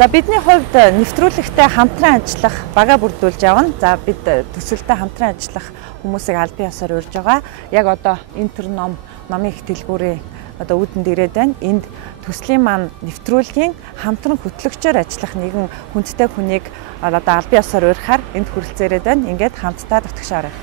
За бидний хувьд нэвтрүүлэгтэй хамтран ажиллах бага бүрдүүлж явна. За бид төсөлтэй хамтран ажиллах хүмүүсийг аль бие ёсоор урьж байгаа. Яг одоо номын их дэлгүүрийн одоо үүдэнд ирээд байна. Энд төслийн маань нэвтрүүлгийн хамтран хөтлөгчөөр ажиллах нэгэн хүндтэй хүнийг одоо аль бие ёсоор урьхаар энд хүрэлцээрээд байна. Ингээд хамтдаа дотгошоорой.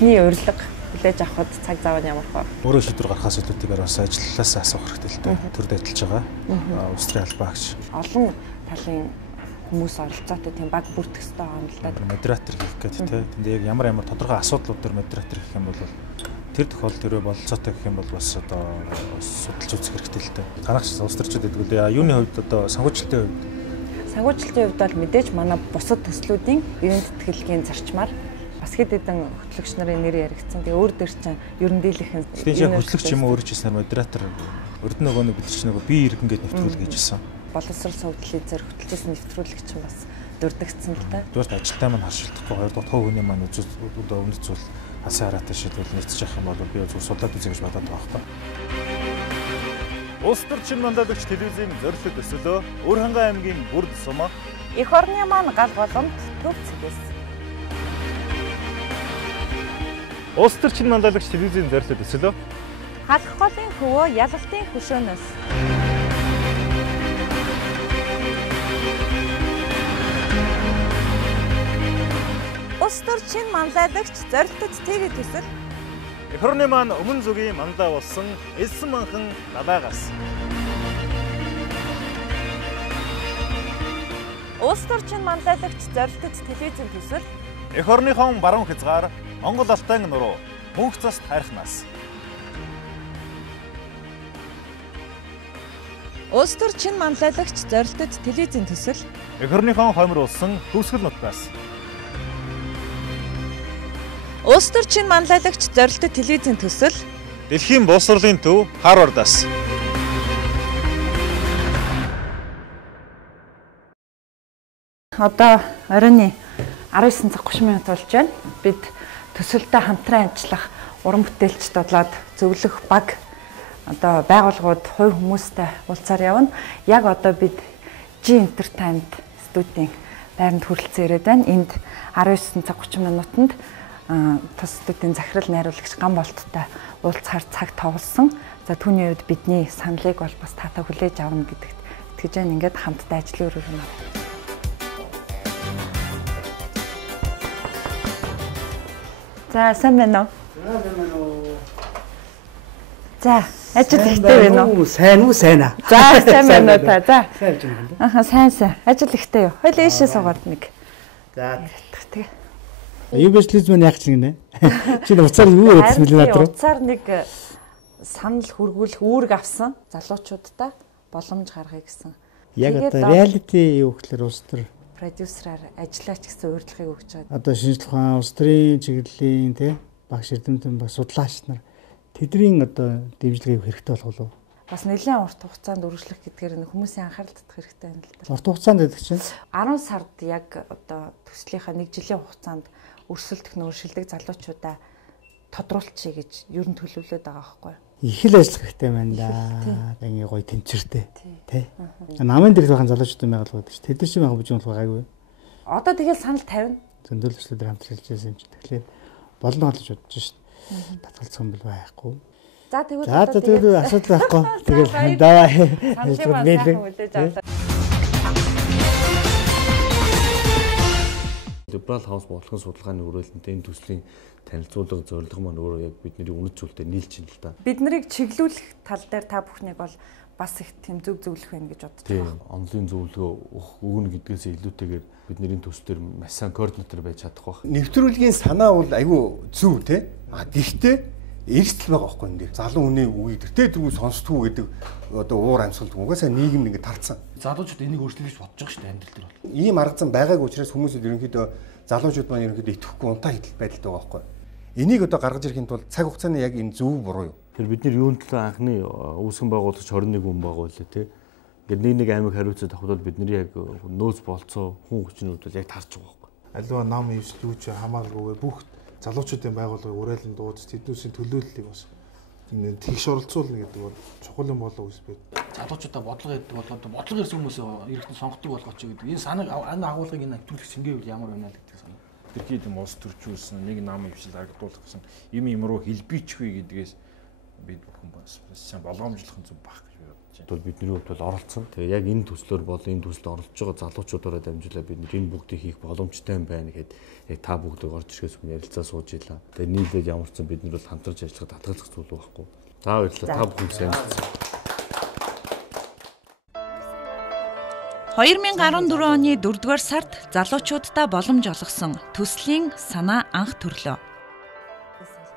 Эхний урилга хүлээж авахд цаг зав нь ямар вэ? Өөрөө шийдвэр гаргахаас илүүтэйгээр бас ажиллалаас асуух хэрэгтэй л дээ. Төрд ажиллаж байгаа. Улс төрийн албаагч. Олон талын хүмүүс оролцоотой тийм баг бүрдэх хэрэгтэй байгаа юм л да. Модератор хийх гэдэг тийм. Тэнд яг ямар тодорхой асуудлууд төр модератор хийх юм бол тэр тохиолдолд тэрөө бололцоотой гэх юм бол бас одоо судалж үзэх хэрэгтэй л дээ. Гарагч улс төрчид гэдэг нь юуны хувьд одоо санхүүжилтийн хувьд бол мэдээж манай бусад төслүүдийн биеийн тэтгэлгийн зарчмаар бас хэд хэдэн хөтлөгч нарын нэр яригдсан. Тэгээ өөр дөр чинь ерөн дийлийнхэн тийм хөтлөгч юм уу өөрчлөснээр модератор өрд нөгөөний бид чинь нөгөө бие иргэнгээд нэвтрүүлэг хийжсэн. Боловсрол сувдлын зэрэг хөтлөжсэн нэвтрүүлэг чинь бас дурддагцсан л та. Зүгээр ажилтай маань харшилдахгүй хоёрдугаар тоо хүний маань өмнөд зүйл хасын хараатай шийдвэл нийцчих юм бол би зүгээр судлаад үзье гэж бодоод байгаа байхгүй. Улс төрчин мандалагч телевизийн зорилт төсөлөө Өрхангай аймгийн бүрд сум эх орны маань гал боломт төв цэгээс Улс төрчин мандалагч телевизийн зорилт төсөлөө халах голын хөвөө ялалтын хөшөөнөөс Улс төрчин мандалагч зорилтод ТV төсөл эх орны маань өмнө зүгийн мандаа болсон элсэн манхан далаагаас Улс төрчин мандалагч зорилтод телевизийн төсөл эх орныхон баруун хязгаар Монгол Алтан нуруу мөнх цаст хайрхнаас Улс төрчин манлайлагч зорилтод телевизийн төсөл эх орныхон хоймор улсын төгсгөл нутгаас Улс төрчин манлайлагч зорилтод телевизийн төсөл Дэлхийн боловсролын төв Харвардаас одоо оройн 19 цаг 30 минут болж байна. Бид төсөлтэй хамтран ажиллах уран бүтээлчд болоод зөвлөх баг одоо байгууллагууд хувь хүмүүстэй уулзаар явна. Яг одоо бид G Entertainment студийн байранд хүрэлцэн ирээд байна. Энд 19 цаг 30 минутанд тус студийн захирал найруулагч Ганболттой уулзахаар цаг тоглосон. За түүний үед бидний саналыг бол бас таатаа хүлээж авна гэдэгт итгэж байна. Ингээд хамтдаа ажлын өрөөр нь За сайн байна уу? За ажил ихтэй байна уу? Сайн уу сайн аа. За сайн байна уу та? За. Сайн. Ажил ихтэй юу? Хоёул ийшээ суугаад нэг. За тэгээ. Юу бичлэж мань яг ч гинэ. Чи уцаар юу ярьсан бэлээ над руу? Уцаар нэг санал хүргүүлэх үүрэг авсан залуучуудаа боломж гаргая гэсэн. Яг одоо реалити юу гэхээр улс төр продюсераар ажиллаач гэсэн урилгыг өгч байгаа. Одоо шинжлэх ухаан, улс төрийн чиглэлийн багш эрдэмтэн ба судлаач нар тэдний одоо дэмжлэгийг хэрэгтэй болох уу? Бас нэлээд урт хугацаанд үргэлжлэх гэдгээр хүмүүсийн анхаарал татах хэрэгтэй байна л да. Урт хугацаанд гэдэг чинь 10 сард яг одоо төслийнхаа 1 жилийн хугацаанд өрсөлдөх шилдэг залуучуудаа тодруулчихъя гэж ер нь төлөвлөд байгаа байхгүй юу? Их л ажиллах хэрэгтэй байна да. Ингээ гоё тэнцвэртэй. Тэ. Намын дэрх байхын залуучууд байгаль байдаг ш. Тэд нар чинь яг бүжиг болох гайгүй. Одоо тэгэл санал 50. Зөндөл төслөөр хамтралж байсан юм чи. Тэгэхээр болно гэж бодож ш. Татгалцсан бил байхгүй. За тэгвэл асуудал байхгүй. Тэгэл даваа. Либерал хаус бодлогын судалгааны хүрээлэнтэй энэ төслийн танилцуулга зорилго маань өөрөө яг бидний үнэт зүйлтэй нийлж байна л да. Бид нарыг чиглүүлэх тал дээр та бүхнийг бол бас их тийм зөв зөвлөх байна гэж бодож байна. Онлын зөвлөгөө өгнө гэдгээс илүүтэйгээр бидний төслөөр маш сайн координатор байж чадах байх. Нэвтрүүлгийн санаа бол айгүй зөв те. Гэхдээ эрсдэл байгаа байхгүй энэ. Залуу хүний үгийг тэр дөрөв сонсдгоо гэдэг одоо уур амьсгал угаасаа нийгэм ингэ тарцсан. Залуучууд энийг өөрчлөх гэж бодож байгаа шүү дээ амьдрал дээр бол. Ийм арга зам байгааг учраас хүмүүсд ерөнхийдөө залуучууд маань ерөнхийдөө итгэхгүй унтаа хидэл байдалтай байгаа байхгүй. Энийг одоо гаргаж ирэхин тулд цаг хугацааны яг энэ зөв буруу юу? Тэр бид нар юунд төлөө анхны үүсгэн байгуулагч 21 хүн байгууллаа тий. Ингээд нэг аймаг хариуцаад авах бол бидний яг нөөц болцоо хүн хүчний хувьд яг тарж байгаа байхгүй. аливаа нам ивс юу ч хамааралгүйгээр бүх залуучуудын байгууллагыг уриалан дуудаж тэднүүсийн төлөөллийг бас тэгш оролцуулна гэдэг бол чухал юм болов уу гэж би. Залуучуудаа бодлого ярьдаг бол одоо бодлого ярьсан хүмүүсээ эргэтэн сонгодог болгооч гэдэг. Энэ санааг агуулгыг энэ нэвтрүүлэх шингээвэл ямар байна гэдэг санаа. Тэрхийд юм улс төрчүүлсэн нэг нам ившил агдуулах гэсэн юм руу хэлбичихвэ гэдгээс бид бүхэн бас сайн болгоомжлох нь зөв баг гэж бодож байна. Тэгвэл бидний хувьд бол оролцсон. Тэгээ яг энэ төслөөр бол энэ төслөд оролцож байгаа залуучуудаараа дамжуулаад бид энэ бүгдийг хийх боломжтой юм байна гэхэд яг та бүгдийг орж ирэхээс өмнө ярилцаа сууж ийлаа. Тэгээ нийлээд ямар ч юм бид нар бол хамтарч ажиллахад татгалзах зүйл байхгүй. За баярлалаа. Та бүхэн сайн. 2014 оны 4-р сард залуучуудаа боломж олгосон төслийн санаа анх төрлөө.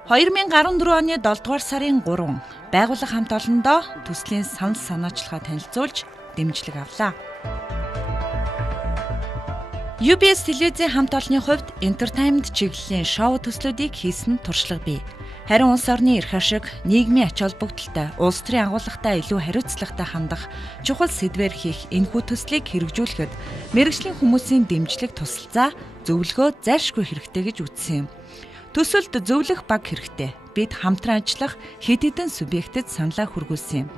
2014 оны 7-р сарын 3 байгууллага хамт олондоо төслийн санал санаачлагаа танилцуулж дэмжлэг авлаа. UBS телевизийн хамт олонны хувьд entertainment чиглэлийн шоу төслүүдийг хийсэн туршлага бий. Харин улс орны эрх ашиг, нийгмийн ач холбогдолтой, улс төрийн агуулгатай илүү хариуцлагатай хандах, чухал сэдвээр хийх энэхүү төслийг хэрэгжүүлэхэд мэргэжлийн хүмүүсийн дэмжлэг тусалцаа, зөвлөгөө зайлшгүй хэрэгтэй гэж үзсэн юм. Төсөлд зөвлөх баг хэрэгтэй. Бид хамтран ажиллах хэд хэдэн субъектэд саналаа хүргүүлсэн юм.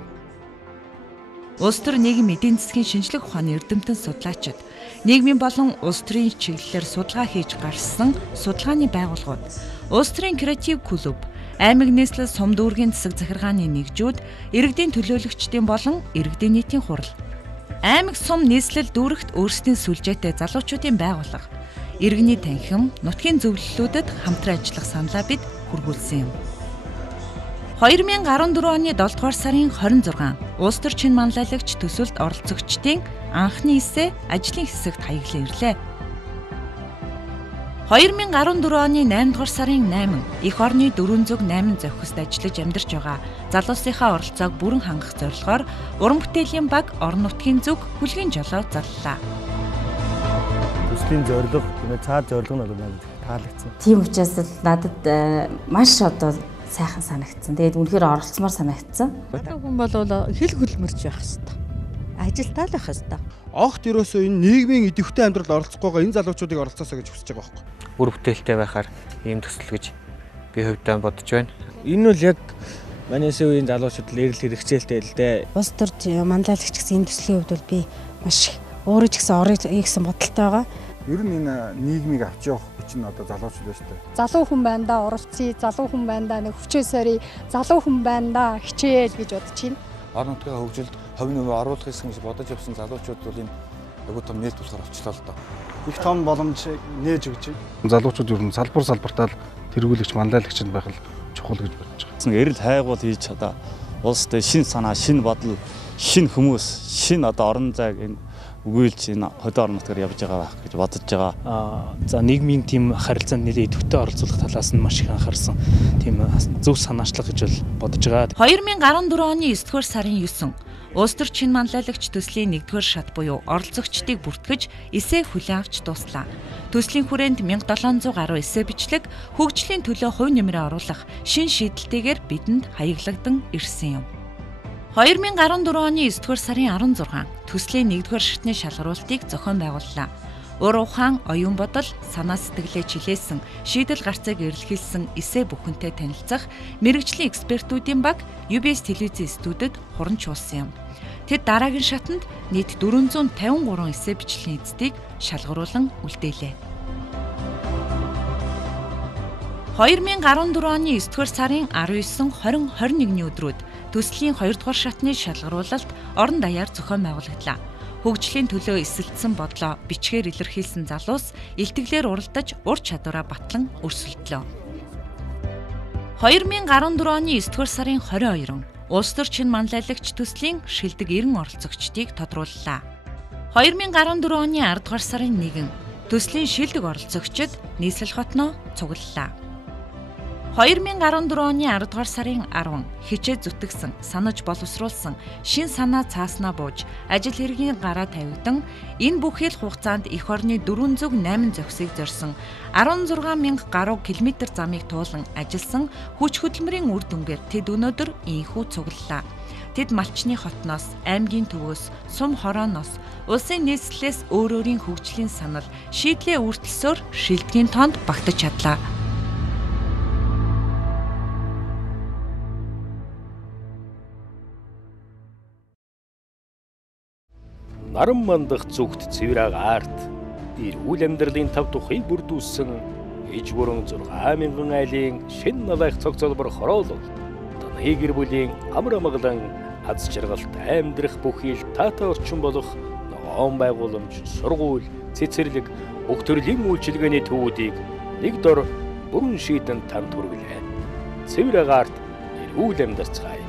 Улс төр нийгэм эдийн засгийн шинжлэх ухааны эрдэмтэн судлаачид, нийгмийн болон улс төрийн чиглэлээр судалгаа хийж гаргасан судалгааны байгууллагууд, улс төрийн креатив клуб, аймаг нийслэл сум дүүргийн засаг захиргааны нэгжүүд, иргэдийн төлөөлөгчдийн болон иргэдийн нийтийн хурал, аймаг сум нийслэл дүүрэгт өөрсдийн сүлжээтэй залуучуудын байгууллага, иргэний танхим, нутгийн зөвлөлүүдэд хамтран ажиллах саналаа бид хүргүүлсэн юм. 2014 оны 7-р сарын 26 улс төр чин манлайлагч төсөлд оролцогчдын анхны эсээ ажлын хэсэгт хаяглан ирлээ. 2014 оны 8-р сарын 8 эх орны 408 зохиост ажиллаж амьдарч байгаа залуусынхаа оролцоог бүрэн хангах зорилгоор уран бүтээлийн баг орон нутгийн зүг хүлгийн жолоо зарлалаа. Төслийн зорилго, цаад зорилго нь надад таалагдсан. Тийм учраас надад маш одоо сайхан санагдсан. Тэгээд үнэхээр оролцмоор санагдсан. Хүн бол хэл хөлмөрж байх хэвээр. Ажилтаа л байх хэвээр. Огт ерөөсөө энэ нийгмийн идэвхтэй амьдралд оролцох байгаа энэ залуучуудыг оролцоосоо гэж хүсэж байгаа байхгүй. Үр бүтээлтэй байхаар ийм төсөл гэж би хувьдаа бодож байна. Энэ нь яг манай үеийн залуучууд л эрэл хэрэгцээлтэй л дээ. Улс төрд манлайлагч гэсэн энэ төслийн хувьд бол би маш өөрөө ч гэсэн орё гэсэн бодолтой байгаа. Ер нь энэ нийгмийг авч явах хүч нь одоо залуучууд байна шүү дээ. Залуу хүн байна да оролцъё, залуу хүн байна да нэг хүчээ сорий, залуу хүн байна да хичээл гэж бодож байна. Орон нутгийн хөгжилд хувь нэмээ оруулах гэсэн гэж бодож явсан залуучууд бол энэ агуу том нээлт болохоор авчлаа л доо. Их том боломж нээж өгч байна. Залуучууд ер нь салбартаа л тэргүүлэгч манлайлагч нь байх л чухал гэж бодож байгаа. Эрэл хайгуул хийж одоо улстай шин санаа, шин бодол, шин хүмүүс, шин одоо орон зайг энэ өгүүлж энэ хөдөө орон нутгаар явж байгаа байх гэж бодож байгаа. За нийгмийн тийм харилцаанд нэлээд идэвхтэй оролцуулах талаас нь маш их анхаарсан тийм зөв санаачлах гэж бодож байгаа. 2014 оны 9-р сарын 9 улс төр чин манлайлагч төслийн 1-р шат буюу оролцогчдыг бүртгэж эсээ хүлээн авч дуслаа. Төслийн хүрээнд 1700 гаруй эсээ бичлэг хөгжлийн төлөө хувь нэмрээ оруулах шин шийдэлтэйгээр бидэнд хаяглагдан ирсэн юм. 2014 оны 9-р сарын 16 төслийн 1-р шатны шалгаруултыг зохион байгууллаа. Ур ухаан, оюун бодол, санаа сэтгэлээ чилээсэн, шийдэл гарцыг эрэлхийлсэн эсээ бүхэнтэй танилцах мэргэжлийн экспертүүдийн баг UBS телевизийн студид хуран чуулсан юм. Тэд дараагийн шатанд нийт 453 эсээ бичлэгийн эцдийг шалгаруулан үлдээлээ. 2014 оны 9-р сарын 19, 20, 21-ний өдрүүд төслийн 2-р шатны шалгаруулалт орон даяар зохион байгуулагдлаа. Хөгжлийн төлөө эсэлдсэн бодлоо бичгээр илэрхийлсэн залуус илтгэлээр уралдаж ур чадвараа батлан өрсөлдлөө. 2014 оны 9-р сарын 22 улс төр чин манлайлагч төслийн шилдэг 90 оролцогчдыг тодрууллаа. 2014 оны 10-р сарын 1 төслийн шилдэг оролцогчид нийслэл хотноо цуглаллаа. 2014 оны 10-р сарын 10 хичээ зүтгэсэн, санаж боловсруулсан, шин санаа цааснаа бууж, ажил хэргийн гараа тавигдан, энэ бүхэл хугацаанд эх орны 408 зохисыг зорьсон 16,000 гаруй километр замыг туулан ажилласан хүч хөдөлмөрийн үр дүнгээр тэд өнөөдөр ийхүү цуглалаа. Тэд малчны хотноос, аймгийн төвөөс, сум хорооноос, улсын нийслэлээс өөр өөрийн хөгжлийн санал, шийдлээ үргэлжлсөөр шилдгийн тоонд багтаж чадлаа. Наран мандах зүгт цэврэг арт эрүүл амьдралын тав тухыг бүрдүүлсэн иж бүрэн 6,000 айлын шин налайх цогцолбор хороолол таны гэр бүлийн амар амгалан аз жаргалт амьдрах бүхий л таатай орчин болох ногоон байгууламж, сургууль, цэцэрлэг, бүх төрлийн үйлчилгээний төвүүдийг нэг дор бүрэн шийдэн танд хүргэлээ. Цэврэг арт эрүүл амьдарцгаая.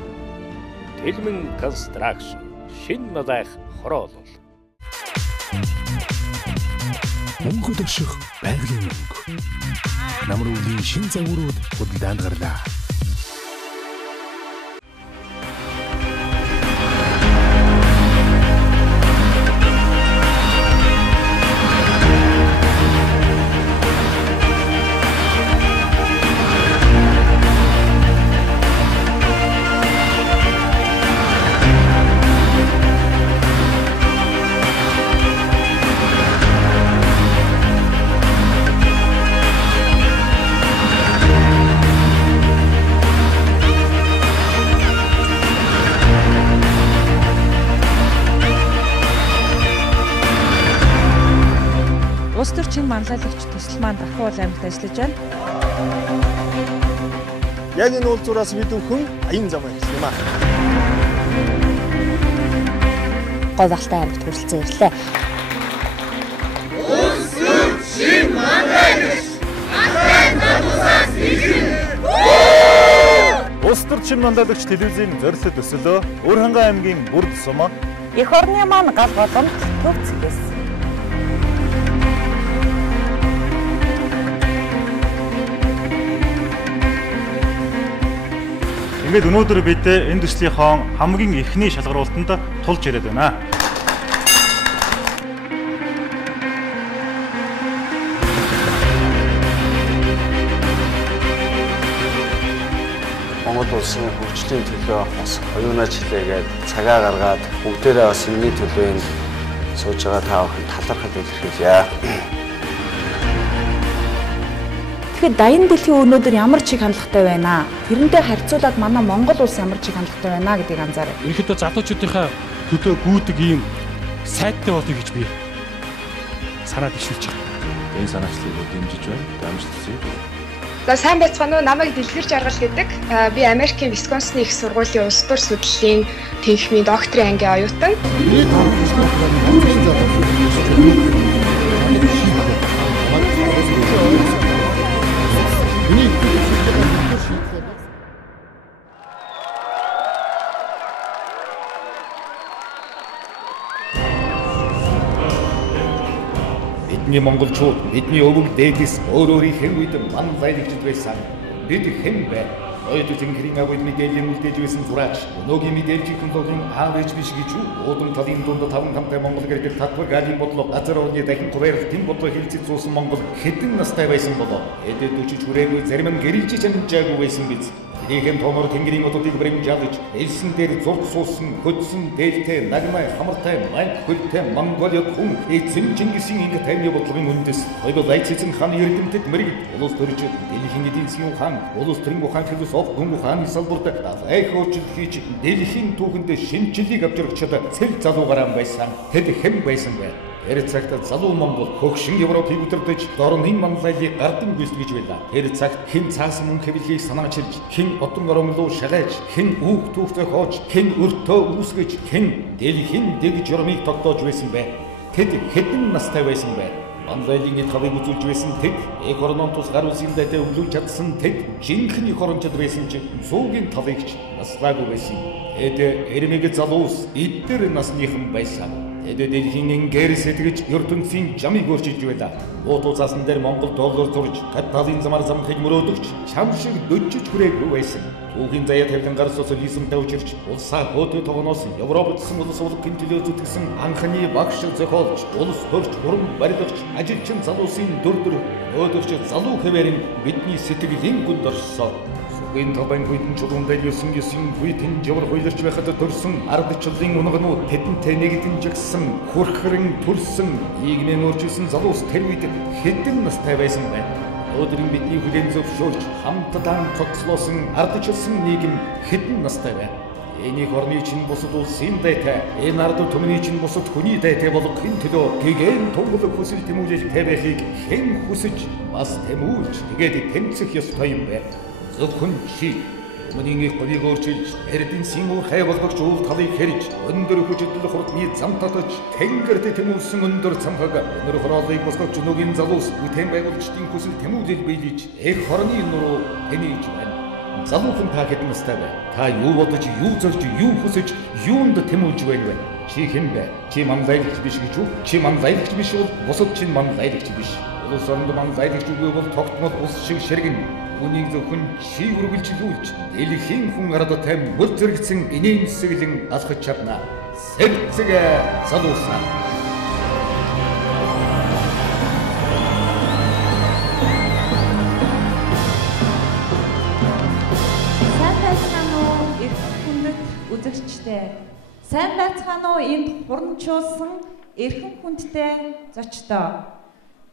Тэлмэн констракшн шин налайх хороолол. Мөнгө дөшөх байгалийн мөнгө. Намруулийн шин загварууд худалдаанд гарлаа. Улс төрчин манлайлагч төсөл маань Дархан аймагт ажиллаж байна. Яг энэ уулзуураас бид бүхэн аян зам ажилласан юм аа. Говьалтай аймагт хүрэлцэн ирлээ. Улс төрчин манлайлагч Алтан намусаас ирсэн. Улс төрчин манлайлагч телевизийн зорилт төсөлөө Өөрхангай аймгийн бүрд сум Эх орны маань гал боломж төв цэгээс. Ингээд өнөөдөр бид энэ төслийнхоо хамгийн эхний шалгаруултанд тулж ирээд байна. Монгол улсын хөгжлийн төлөө бас оюунаа чилээгээд цагаа гаргаад бүгдээрээ бас энэний төлөө энэ сууж байгаа та бүхэн талархал илэрхийлье. Тэгэхээр дайны дэлхийн өнөөдөр ямар чиг хандлагатай байна? Тэрнтэй харьцуулаад манай Монгол улс ямар чиг хандлагатай байна гэдгийг анзаарай. Ерөнхийдөө залуучуудынхаа төлөө гүйдэг ийм сайттай болъё гэж би санаад ишүүлж байгаа. Энэ санаачлалыг дэмжиж байна. Дамжуулсан. За сайн байцгаана уу? Намайг Дэлгэр Жаргал гэдэг. Би Америкийн Висконсины их сургуулийн улс төр судлалын техникийн докторийн ангийн оюутан. Бидний монголчууд бидний өвөг дээдэс өөр өөрийнх үед манлайлагч байсан. Бид хэн бэ? Ойд зинхрийн агуйд мэдээлэл үлдээж байсан зураач. Өнөөгийн мэдээлэл технологийн аав ээж биш гэж уудам талын дунд таван хамтай монгол гэрэл татвар галийн бодлого газар орны дахин хувааралтын бодлого хэлцэж зуусан монгол хэдэн настай байсан болоо. Эдээ дүчиж хүрээгүй зарим нь гэрэлж чамжаагүй байсан биз. Эдийн томор тэнгэрийн одуудыг бэрэмжаалж, элсэн дээр зург суусан, хөдсөн, дээлтэй, нагмай, хамартай, майк хөлтэй Монголд хүн эзэн Чингисийн ингэ тайны бодлогын үндэс. Ойгоо лайцсэн хааны эрдэмтэд мэрэгд улс төрчид дэлхийн эдийн засгийн ухаан, улс төрийн ухаан философи гүн ухааны салбарт дахиад хөөцөлт хийж дэлхийн түүхэнд шинжилгээг авч явагчид цэл залуугараа байсан. Тэд хэн байсан бэ? Тэр цагт залуу Монгол хөгшин Европыг өдөрдөж дорны манлайлыг гардын гүйцэтгэж байлаа. Тэр цагт хэн цаасан мөн хэвлэгийг санаачилж, хэн одон оромлуу шалгаж, хэн үүх түүх зохиож, хэн өртөө үүсгэж, хэн дэлхийн дэг журмыг тогтоож байсан бэ? Тэд хэдэн настай байсан бэ? Манлайлын тавыг үзүүлж байсан тэд, эх орнон тус гар үсгийн дэдэ өвлөж чадсан тэд, жинхэнэ эх орончд байсан ч зүүгийн тавыгч наслаагүй байсан. Тэд эрмэг залуус эдгээр насныхан байсан. Тэд дэлхийн ингээр сэтгэж ертөнцийн жамыг өөрчилж байлаа. Уутуу цаасан дээр Монгол доллар зурж, капиталын замаар замхыг мөрөөдөгч, чам шиг дөжж хүрээгүй байсан. Түүхийн заяа тавилан гар социализм тавьчирч, улсаа хөөдөө тогоноос Европдсан улс улгын төлөө зүтгэсэн анхны багш зохиолч, улс төрч, уран барилгач, ажилчин залуусын дүр өдөрч залуу хэвээрэн бидний сэтгэлийн гүнд орсон. хамгийн таван хүйтэн чулуундай юусэн хүйтэн жавар хуйларч байхад төрсөн ардчлалын унгнууд тэдэнтэй нэгдэн жагсан хүрхрэн төрсөн нийгмийн өөрчилсөн залуус тэр үед хэдэн настай байсан байна. Өдрийн бидний хүлээн зөвшөөрч хамтдаа тогтслоосон ардчлсан нийгэм хэдэн настай байна. Энийг орны чинь бусад улсын дайтай, энэ ард түмний чинь бусад хүний дайтай болгохын төлөө гэгэн тунгалаг хүсэл тэмүүлэлтэй байхыг хэн хүсэж бас тэмүүлж тэгээд тэмцэх ёстой юм бэ. Зөвхөн чи өмнөний говийг өөрчилж, эрдэн симүр хай болгогч уул талыг хэрж, өндөр хүчтэй хурдны зам татаж, тэнгэрт тэмүүлсэн өндөр цамхаг өнөр хороолыг босгож өнөөгийн залуус бүтээн байгуулагчдын хүсэл тэмүүлэл биелж, эх хорны нуруу тэнийж байна. Залуухан та хэдэн настай вэ? Та юу бодож, юу зорж, юу хүсэж, юунд тэмүүлж байна вэ? Чи хэн бэ? Чи манлайлагч биш гэж үү? Чи манлайлагч биш бол бусад чинь манлайлагч биш. Улс оронд манлайлагч үгүй бол тогтмол ус шиг ширгэн. Үнийг зөвхөн чи үргэлжлүүлж, дэлхийн хүн ардтай мөр зэрэгцэн инээмсэглэн алхаж чадна. Сэрцэг залуусаа. Үзэгчтэй. Сайн байцгаана уу энд хурамчулсан эрхэм хүндтэй зочдоо.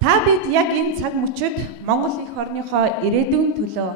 Та бид яг энэ цаг мөчид Монгол эх орныхоо ирээдүйн төлөө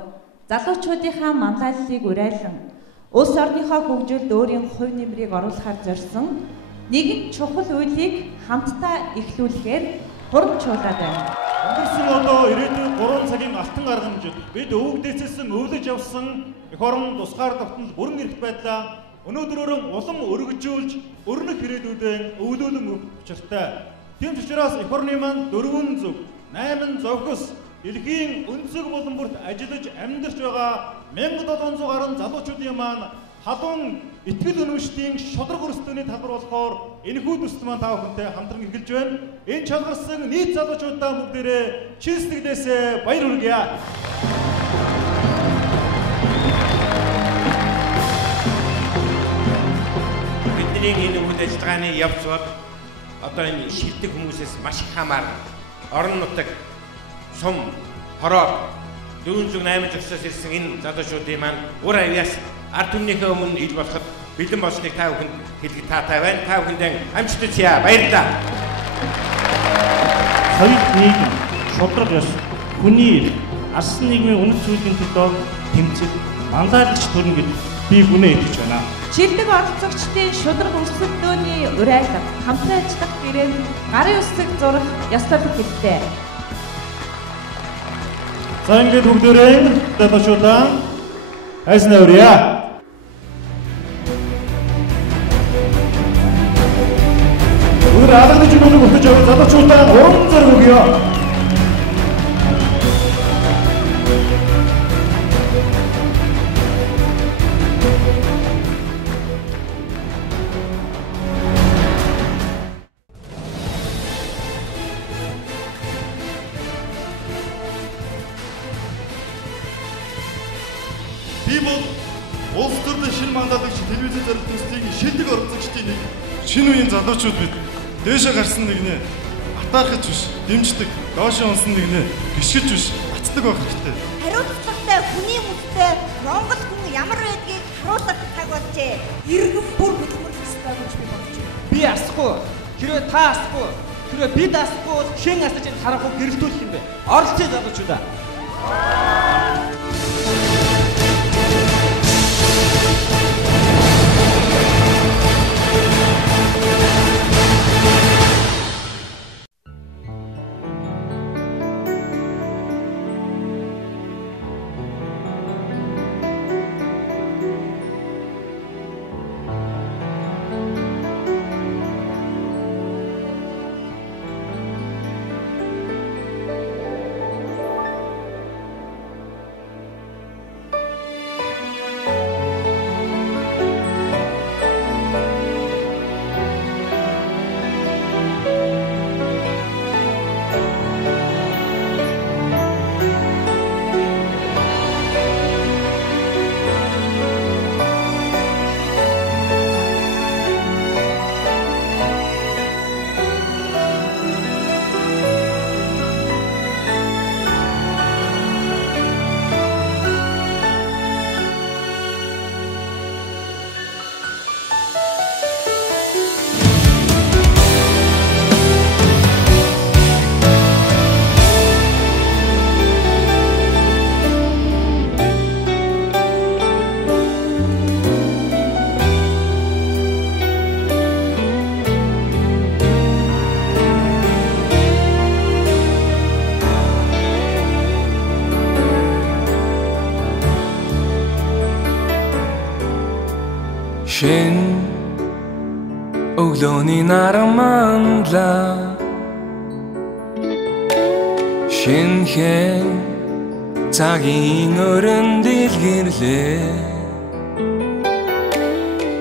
залуучуудынхаа манлайллыг уриалан улс орныхоо хөгжилд өөрийн хувь нэмрийг оруулахар зорьсон нэгэн чухал үйлийг хамтдаа эхлүүлэхээр хурамчуулаад байна. Өнгөрсөн одоо ирээдүйн 3 цагийн алтан аргамжид бид өвөгдөөцсөн өвлөж явсан эх орон тусгаар тогтнол бүрэн эрхт байдлаа өнөөдрөөр улам өргөжүүлж өрнөх ирээдүйдээ өвлүүлэн өгөх учиртай. Тийм учраас эх орны маань 4 зүг, 8 зовхос дэлхийн өнцөг болон бүрт ажиллаж амьдарч байгаа 1700 гаруй залуучуудын маань халуун итгэл үнэмшлийн шудраг өрсөлдөөний талбар болохоор энэхүү төсөл маань та бүхэнтэй хамтран эхэлж байна. Энэ чалгарсан нийт залуучуудаа бүгдээрээ чин сэтгэлээсээ баяр хүргье. Энэ үйл ажиллагааны явц бол одоо энэ шилдэг хүмүүсээс маш их хамаар орон нутаг, сум, хороо 408 зурсаас ирсэн энэ залуучуудын маань ур авьяас ард түмнийхээ өмнө ил болоход бэлэн болсныг та бүхэнд хэлэх таатай байна. Та бүхэндээ амжилттай баярлалаа. Соёл нийгэм, шудраг ёс, хүний арсан нийгмийн үнэт зүйлийн төлөө тэмцэх манлайлагч төрнө гэж би үнэ итгэж байна. Шилдэг оролцогчдын шудраг өрсөлдөөний уриалга, хамтран ажиллах гэрээнд гарын үсэг зурах ёстой хэлтэй. За ингээд бүгдээрээ залуучуудаа хайснаа өрье. Бүгд алгадж өгөх хөтөж авах залуучуудаа уран зориг өгье. Би бол улс төрийн шинэ манлайлагч телевизэн зорилт төслийг шилдэг оролцогчдын нэг шинэ үеийн залуучууд бид дээшээ гарсан нэгнээ атаархаж биш, дэмждэг, доошоо унсан нэгнээ гიშгэж биш, бацдаг байх хэрэгтэй. Хариуцлагатай хүний хүнтэй Монгол хүн ямар байдгийг харуулах цаг болжээ. Иргэн бүр хөдөлмөр төстэй гэж би бодож байна. Би асахгүй, хэрвээ та асахгүй, хэрвээ бид асахгүй бол хэн асаж энэ харахгүй гэрэлтүүлэх юм бэ? Оролцъё залуучуудаа. Шин өглөөний нарамандла шинхэн цагийн өрөн дэлгэрлээ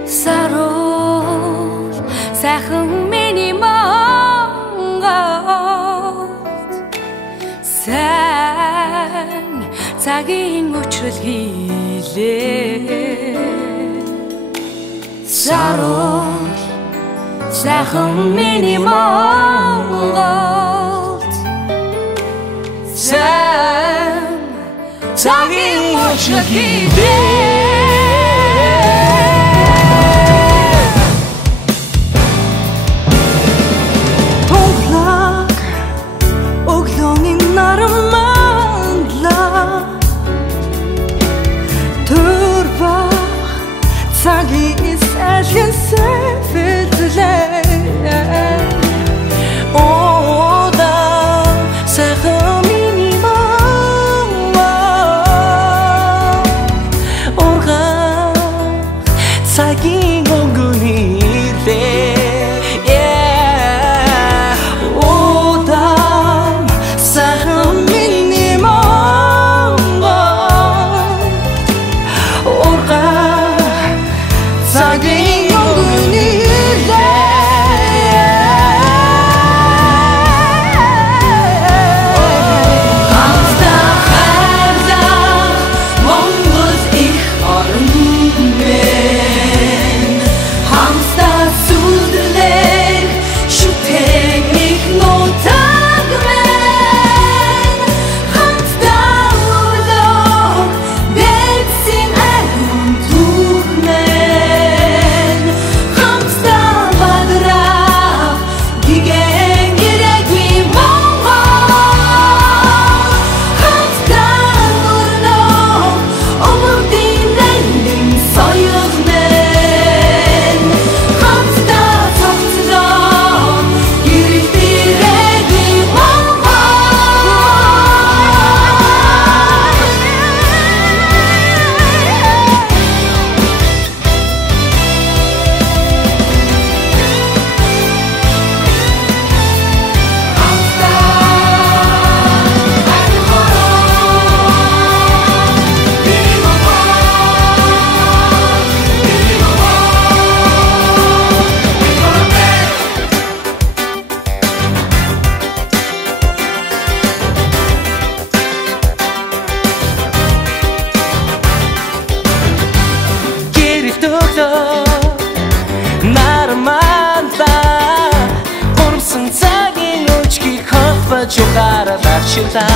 Сарул сайхан миний Монголд сайн цагийн өчрөл хийлээ Сарул сайхан миний Монголд сайн цагийн өчрөл хийлээ Цагийн сайхан сэвэллээ Ода сайхан миний Монгол Орга цагийн өнгөнийрээ Ода сайхан миний Монгол Орга Цагийн Чухара бачила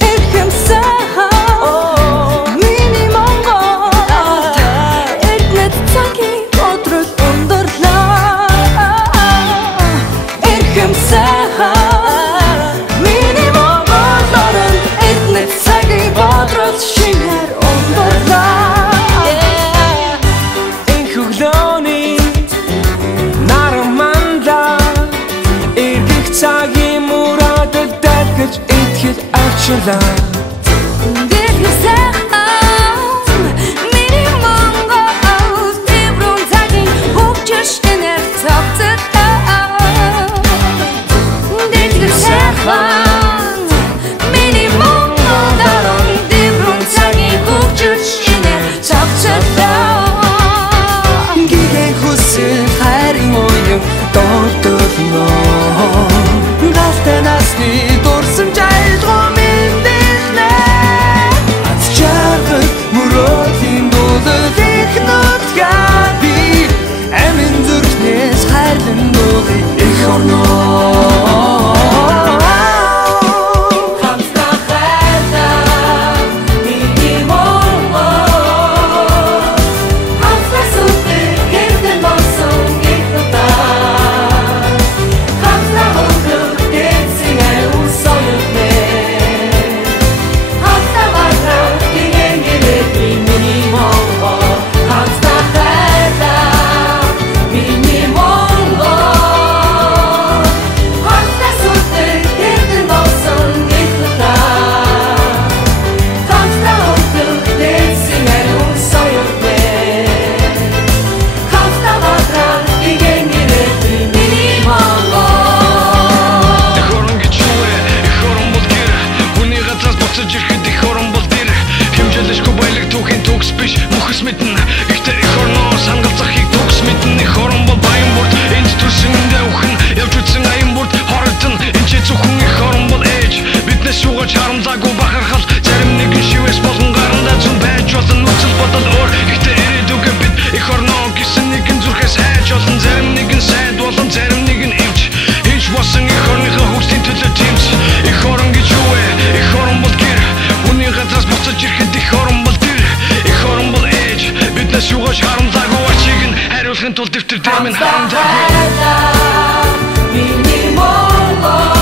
Эрхэм сайхан миний Монгол Эрдэнэт цагийн өдрөл өндөрлөө Эрхэм сайхан миний Монгол Эрдэнэт цагийн өдрөл шинээр өндөрлөө Энх өглөөний нараманда эргэх цагийн гэж итгэл авчлаа Дэлгэр сайхан миний Монгол Дэврүүн цагийн хөгжиж энер цогцолтой Дэлгэр сайхан миний Монгол Дэврүүн цагийн хөгжиж энер цогцолтой Гигэн хүсэл хайрын уян дортолноо Галтай насны дурсан жайлгоо минь мэднэ. Гэхдээ их орноо сангалзахыг төгс мэднэ. Их орон бол баян бүрд энд төрсөндөө өхөн явж үтсэн аян бүрд хорогдсон. Энд ч зөвхөн их орон бол ээж биднээс шуугаж харамлаагүй бахархал. Зарим нэгэн шивээс болгон гарандаа зүн байж болон үзэл бодол өөр. Гэхдээ ирээдүгэ бид их орноо гэсэн нэгэн зүрхээс хайж олон. Зарим нэгэн сайд болон зарим нэгэн эвч хинч босон их орныхоо хөгжлийн төлөө тэмц. Их орон гэж юу вэ? Их орон бол гэр. Үний газраас буцаж ирэхэд их орон бол дэр. Их орон бол ээж биднээс шуугаж харамлаагүй ачиг нь хариулахын тулд дэвтэр дээр минь харамлаагүй. Миний Монгол